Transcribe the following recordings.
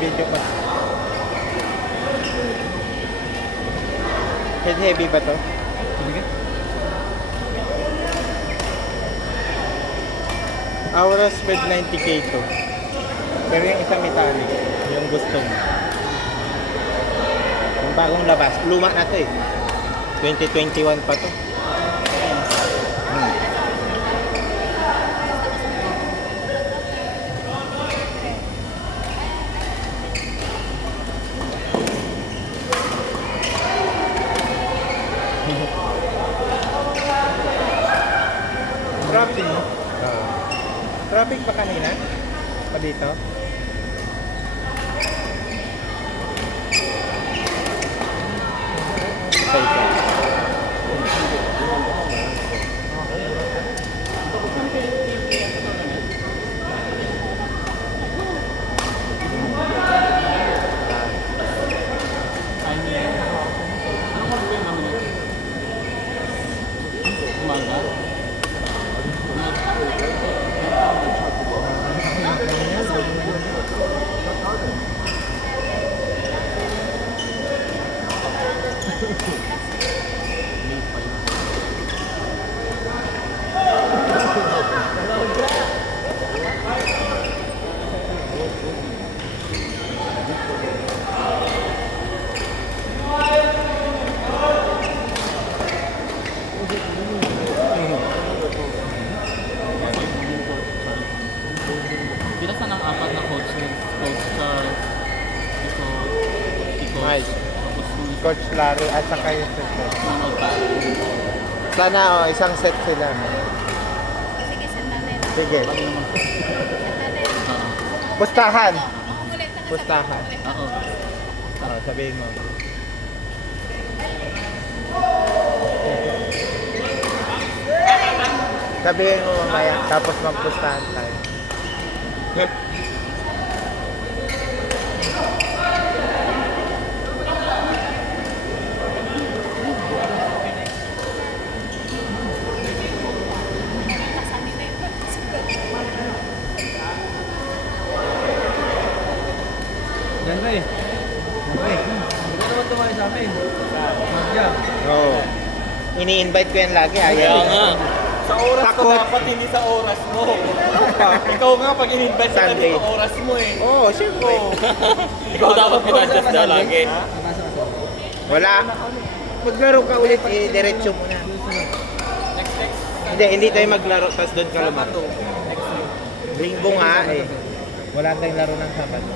Video ko. Head heavy ba to? Sige. Auras with 90k to. Pero yung isang metallic, yung gusto mo. Yung bagong labas, luma na to eh. 2021 pa to. Traffic. Traffic pa kanina? Pa dito? Okay ka. Bilasan ng apat na coach Charles, Nice. tapos yung Coach Larry at saka yung set ko. sunod pa. Sana isang set sila. Sige, set natin. Sige. Ano naman? Set natin. Pustahan. Makukulit na Pustahan. Oo. Sabihin mo. Sabihin mo mamaya, tapos magpustahan tayo. Ganda eh. Hindi naman tumayo sa amin. Magja. Oo. Ini-invite ko yan lagi. Ayaw. Kaya nga. Sa oras Takot. ko dapat, hindi sa oras mo. Ikaw nga pag in-invite ka Sunday. dito, oras mo eh. Oo, syempre. Ikaw dapat pinadjust na lagi. Wala. Maglaro ka ulit, diretso mo na. Hindi tayo maglaro, tapos doon ka lumato. Linggo nga eh. Wala tayong laro ng Sabado.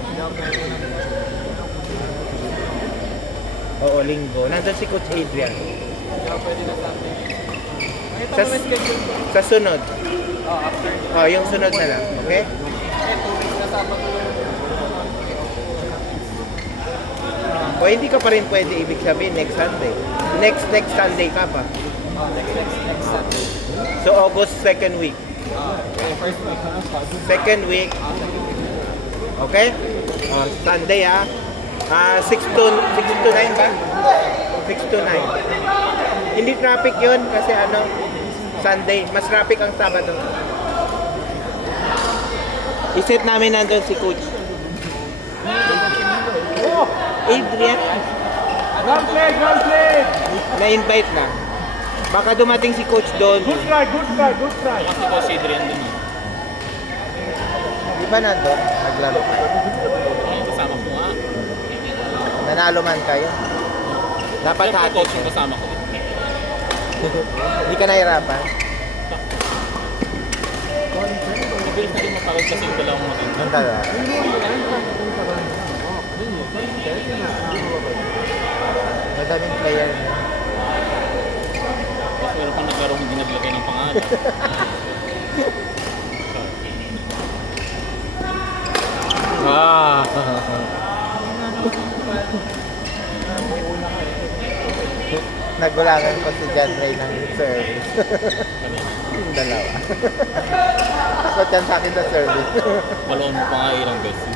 Oo, linggo. Nandun si Coach Adrian. Kaya pwede na Sunday. Ito Sa, mo schedule ko. sa sunod. After. Oh, yung sunod na lang. Okay? Eh, 2 weeks na Sabado. O hindi ka pa rin pwede ibig sabihin next Sunday. Next Sunday ka pa. Next Sunday. So August 2nd week. First week. Second week. Okay? Sunday 6 to 9 ba? 6 to 9. Hindi traffic yun kasi Sunday. Mas traffic ang Sabado. Iset namin nandun si Coach. Oh, Adrian. Ground play! Na-invite na. Baka dumating si Coach doon. Good try. Kasi ko si Adrian dun eh. Di ba nandun? Naglaro kayo. Kasama ko nga. Nanalo man kayo. Dapat Siyempre hati. coach yung kasama ko. Hindi ka nahirapan. Mabilis na rin mapagod kasi yung dalawang maganda. Ang tala. Madaming player niya. Tapos meron pang naglaro hindi naglagay ng pangalan. Nagulangan ko si John Ray ng service. Yung dalawa. Takot yan sa akin sa service. Balon mo pa nga ilang beses.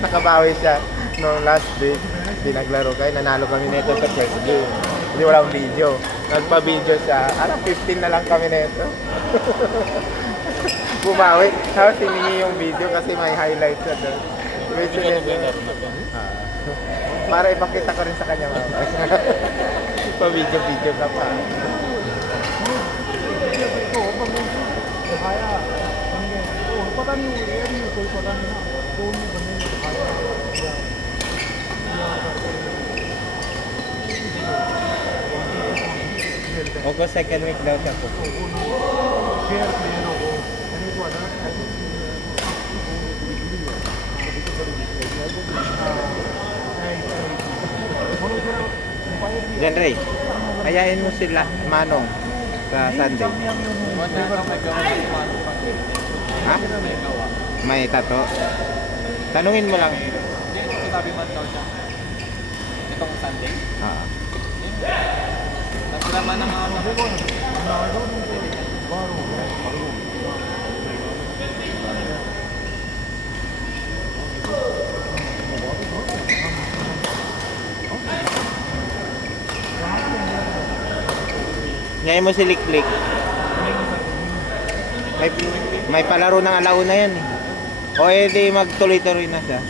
Nakabawi siya noong last day. Hindi naglaro kayo. Nanalo kami nito sa first game. Hindi walang video. Nagpa-video siya. 15 na lang kami nito. Bumawi. Tapos hiningi yung video kasi may highlights na doon. May sinend niya. Para ipakita ko rin sa kanya mamaya. Pa-video-video ka pa. Ogo second week daw siya po. Jan Ray, ayain mo sila Manong sa Sunday. Ha? May tato? Tanungin mo lang. Sabi man daw siya. Itong Sunday. Ah. Nagsama ng mga Ngayon mo si Liklik. May palaro ng alauna yan eh. O edi magtuloy-tuloy na siya.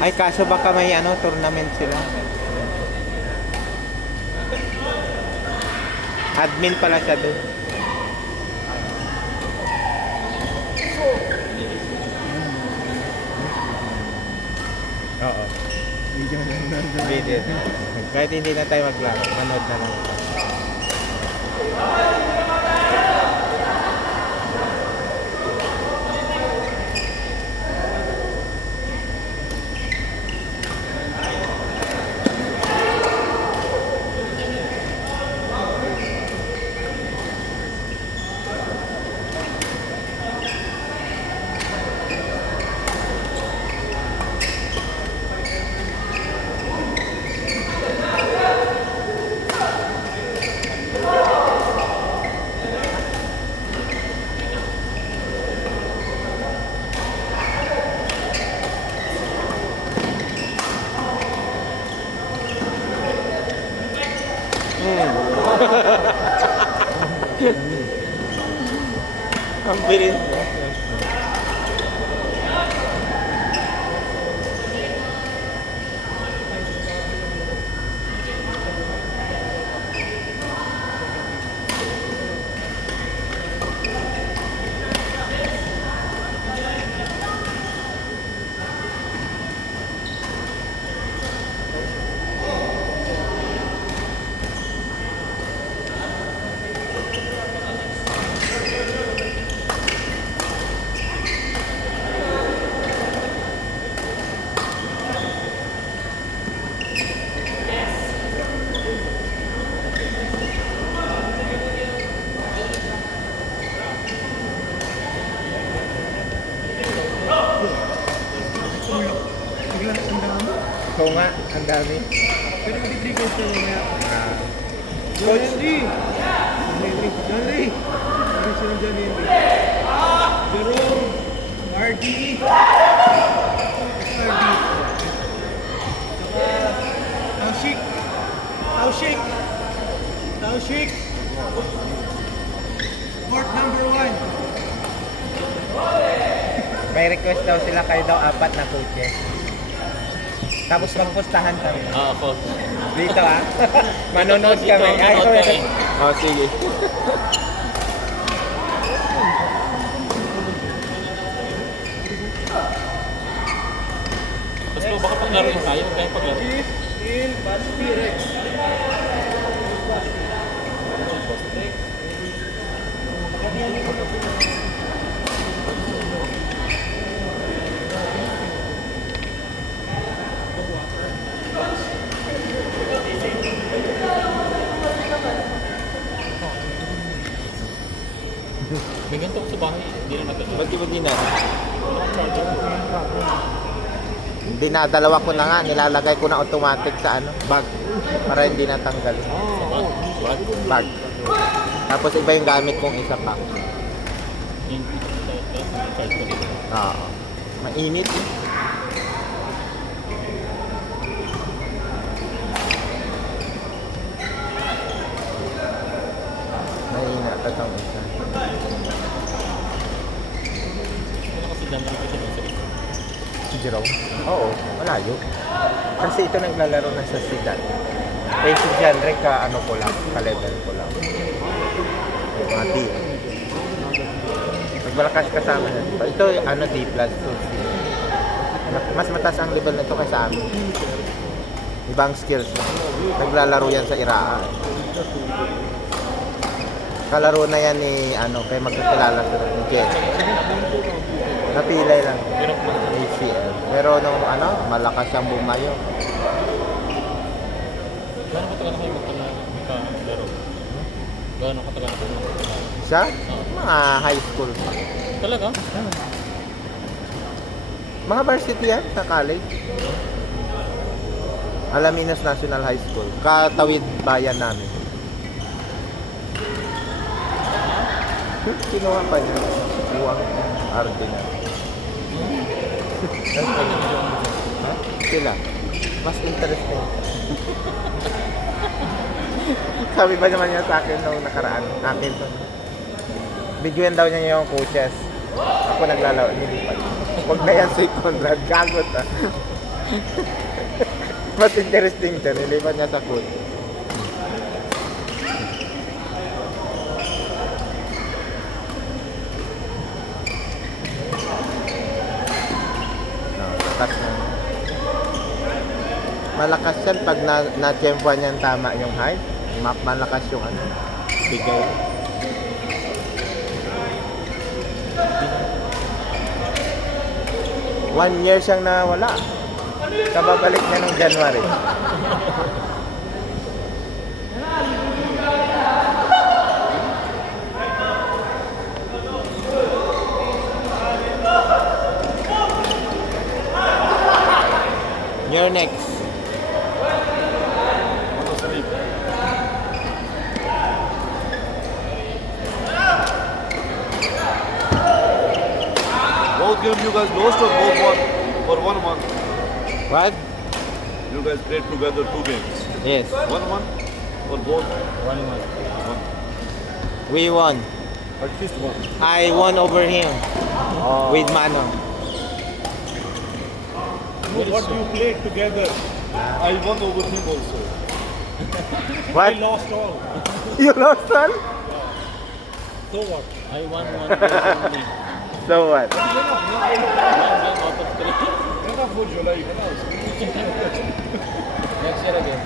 Ay kaso baka may tournament sila. Admin pala siya doon. Oo. Video. Kahit hindi na tayo maglaro, manood na lang. Ang bilis. Oo nga, ang dami. Pero hindi ko siya mamaya. John Henry! John Henry! Ano siya ng John Henry? Jerome! RDE! RDE! Taushik! Taushik! Taushik! Court number 1. May request daw sila kayo daw 4 na coaches. Tapos magpustahan kami. ako. Dito manonood kami. Ay, Manonood kami. Oh, sige. Tapos po, baka paglaro na tayo. Kaya paglaro. In Basti Rex. May ganito ko sa bahay. Hindi na natin. Ba't di mo dinadalawa ko na nga, nilalagay ko na automatic sa bag para hindi natanggal. Bag. Tapos iba yung gamit kong isa pa. Oo. Mainit eh. Mainit pa itong isa. Jerome? Oo, malayo. Kasi ito naglalaro na sa Sidan. Eh si Janre ka ano ko lang, ka-level ko lang. Mga D. Magbalakas kasama na. Ito ano D plus 2. Mas mataas ang level nito kaysa amin. Ibang skills. Naglalaro yan sa Iraa. Kalaro na yan ni ano, kaya magkakilala sa ni Jet. Napilay lang. ACL. Pero nung ano, malakas siyang bumayo. Gano'n katagal na kayo magkalaro? Gano'n katagal na kayo magkalaro? Siya? Mga high school pa. Talaga? Mga varsity yan sa college. Alaminos National High School. Katawid bayan namin. Kinuha pa niya. Buwang RD na. Ha? Sila. Mas interesting. Sabi ba naman niya sa akin nung nakaraan? Akin to. Bigyan daw niya yung coaches. Ako naglalaro. Hindi pa. Huwag na yan si Conrad. Gagot ah. Mas interesting to. Nilipat niya sa coach. Lakas na. Malakas yan pag na-champuan yan tama yung height. Malakas yung ano. Bigay. One year siyang nawala. Kababalik niya nung January. You're next. Both games you guys lost or both won for 1 month? What? You guys played together 2 games. Yes. 1 month or both? 1 month. One. We won. At least one. I won over him. With Mano. What you played together? I won over him also. What? Lost all. You lost all? So what? I won 1 game only. So what? 1 game out of 3. Enough for July. Next year again.